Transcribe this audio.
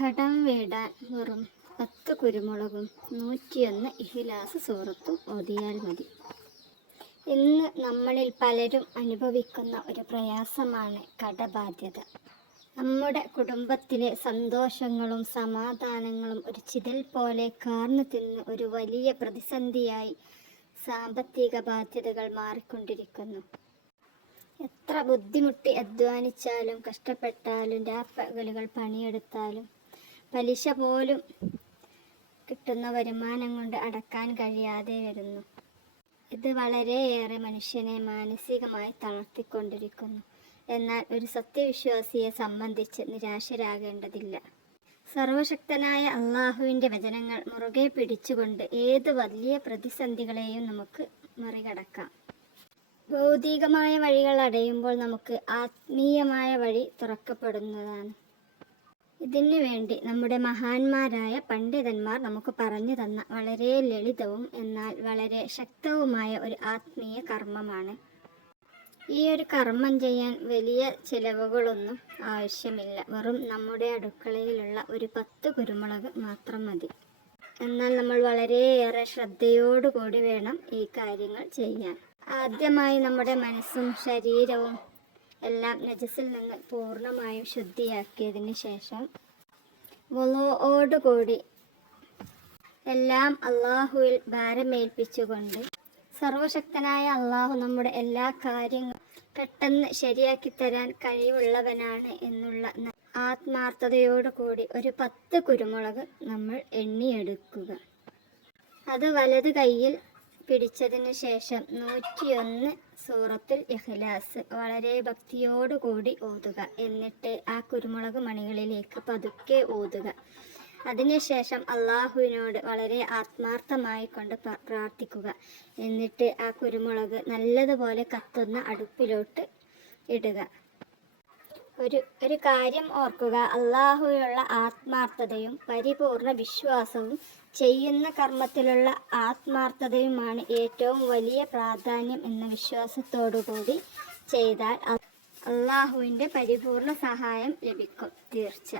കടം വീടാൻ വെറും 10 കുരുമുളകും 101 ഇഖ്ലാസ് സൂറത്തും ഓതിയാൽ മതി. ഇന്ന് നമ്മളിൽ പലരും അനുഭവിക്കുന്ന ഒരു പ്രയാസമാണ് കടബാധ്യത. നമ്മുടെ കുടുംബത്തിലെ സന്തോഷങ്ങളും സമാധാനങ്ങളും ഒരു ചിതൽ പോലെ കാർന്നു തിന്ന് ഒരു വലിയ പ്രതിസന്ധിയായി സാമ്പത്തിക ബാധ്യതകൾ മാറിക്കൊണ്ടിരിക്കുന്നു. എത്ര ബുദ്ധിമുട്ടി അധ്വാനിച്ചാലും കഷ്ടപ്പെട്ടാലും രാപ്പകലുകൾ പണിയെടുത്താലും പലിശ പോലും കിട്ടുന്ന വരുമാനം കൊണ്ട് അടക്കാൻ കഴിയാതെ വരുന്നു. ഇത് വളരെയേറെ മനുഷ്യനെ മാനസികമായി തളർത്തിക്കൊണ്ടിരിക്കുന്നു. എന്നാൽ ഒരു സത്യവിശ്വാസിയെ സംബന്ധിച്ച് നിരാശരാകേണ്ടതില്ല. സർവശക്തനായ അള്ളാഹുവിൻ്റെ വചനങ്ങൾ മുറുകെ പിടിച്ചുകൊണ്ട് ഏത് വലിയ പ്രതിസന്ധികളെയും നമുക്ക് മറികടക്കാം. ഭൗതികമായ വഴികൾ അടയുമ്പോൾ നമുക്ക് ആത്മീയമായ വഴി തുറക്കപ്പെടുന്നതാണ്. ഇതിനു വേണ്ടി നമ്മുടെ മഹാന്മാരായ പണ്ഡിതന്മാർ നമുക്ക് പറഞ്ഞു തന്ന വളരെ ലളിതവും എന്നാൽ വളരെ ശക്തവുമായ ഒരു ആത്മീയ കർമ്മമാണ്. ഈ ഒരു കർമ്മം ചെയ്യാൻ വലിയ ചിലവുകളൊന്നും ആവശ്യമില്ല. വെറും നമ്മുടെ അടുക്കളയിലുള്ള ഒരു 10 കുരുമുളക് മാത്രം മതി. എന്നാൽ നമ്മൾ വളരെയേറെ ശ്രദ്ധയോടുകൂടി വേണം ഈ കാര്യങ്ങൾ ചെയ്യാൻ. ആദ്യമായി നമ്മുടെ മനസ്സും ശരീരവും എല്ലാം നജസിൽ നിന്ന് പൂർണ്ണമായും ശുദ്ധിയാക്കിയതിന് ശേഷം വുളൂഓടുകൂടി എല്ലാം അള്ളാഹുവിൽ ഭാരമേൽപ്പിച്ചുകൊണ്ട് സർവശക്തനായ അള്ളാഹു നമ്മുടെ എല്ലാ കാര്യങ്ങളും പെട്ടെന്ന് ശരിയാക്കി തരാൻ കഴിവുള്ളവനാണ് എന്നുള്ള ആത്മാർത്ഥതയോടുകൂടി ഒരു 10 കുരുമുളക് നമ്മൾ എണ്ണിയെടുക്കുക. അത് വലത് കൈയിൽ പിടിച്ചതിന് ശേഷം 101 സൂറത്തുൽ ഇഖ്ലാസ് വളരെ ഭക്തിയോടുകൂടി ഓതുക. എന്നിട്ട് ആ കുരുമുളക് മണികളിലേക്ക് പതുക്കെ ഓതുക. അതിനുശേഷം അള്ളാഹുവിനോട് വളരെ ആത്മാർത്ഥമായി കൊണ്ട് പ്രാർത്ഥിക്കുക. എന്നിട്ട് ആ കുരുമുളക് നല്ലതുപോലെ കത്തുന്ന അടുപ്പിലോട്ട് ഇടുക. ഒരു കാര്യം ഓർക്കുക, അള്ളാഹുവിലുള്ള ആത്മാർത്ഥതയും പരിപൂർണ വിശ്വാസവും ചെയ്യുന്ന കർമ്മത്തിലുള്ള ആത്മാർത്ഥതയുമാണ് ഏറ്റവും വലിയ പ്രാധാന്യം എന്ന വിശ്വാസത്തോടുകൂടി ചെയ്താൽ അള്ളാഹുവിൻ്റെ പരിപൂർണ സഹായം ലഭിക്കും തീർച്ച.